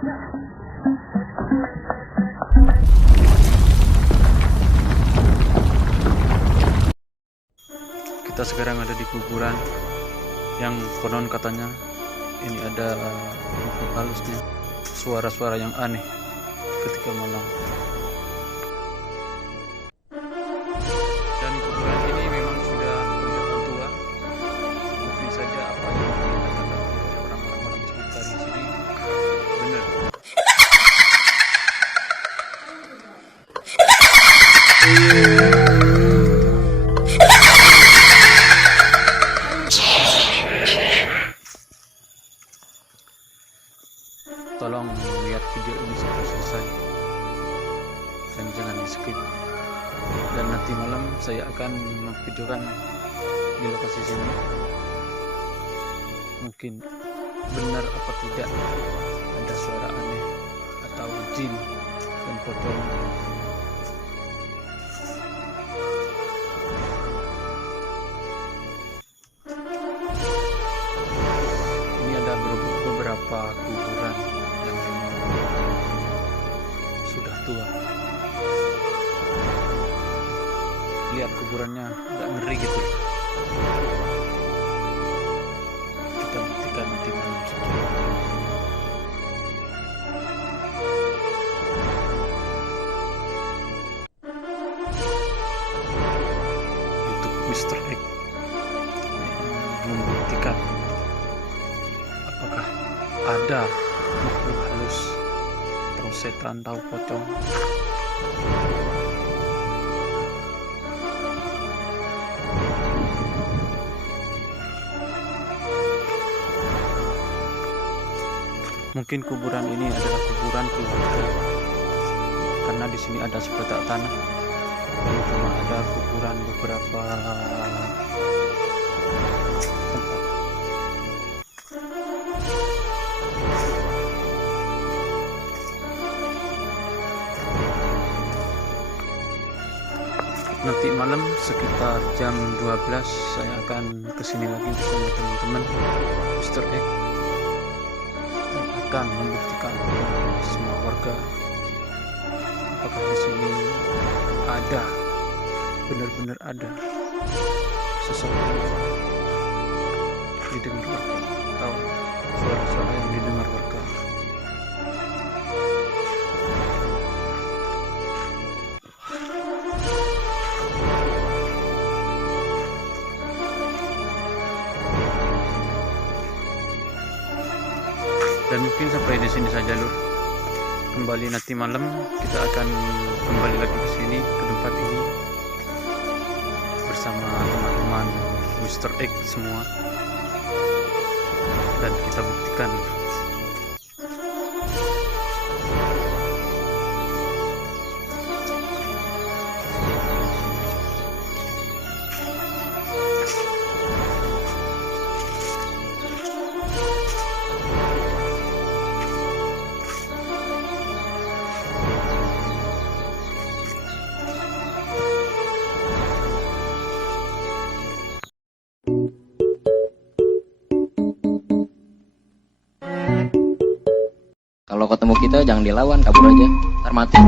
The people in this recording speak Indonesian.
Kita sekarang ada di kuburan yang konon katanya ini ada makhluk halusnya, suara-suara yang aneh ketika malam. Dan kuburan ini memang sudah kelihatan tua. Mungkin saja apa yang dikatakan oleh orang-orang sekitar di sini benar. Tolong lihat video ini sampai selesai dan jangan di skip. Dan nanti malam saya akan memvideokan di lokasi sini. Mungkin benar apa tidak ada suara aneh atau jin dan pocong. Ini ada beberapa kuburan yang memang sudah tua. Lihat kuburannya nggak ngeri gitu. Kita buktikan nanti malam saja. Untuk Mr. X membuktikan apakah ada makhluk halus atau setan atau pocong. Mungkin kuburan ini adalah kuburan keluarga, karena di sini ada sepetak tanah dan cuma ada kuburan beberapa tempat. Nanti malam sekitar jam 12 saya akan kesini lagi bersama teman-teman Mr. X. Akan membuktikan ke semua warga apakah di sini ada, benar-benar ada sesuatu didengar warga atau suara-suara yang didengar warga. Dan mungkin sampai di sini saja lur. Kembali nanti malam kita akan kembali lagi ke sini, ke tempat ini bersama teman-teman Mr. X semua, dan kita buktikan lur. Kalau ketemu kita jangan dilawan, kabur aja, ntar mati.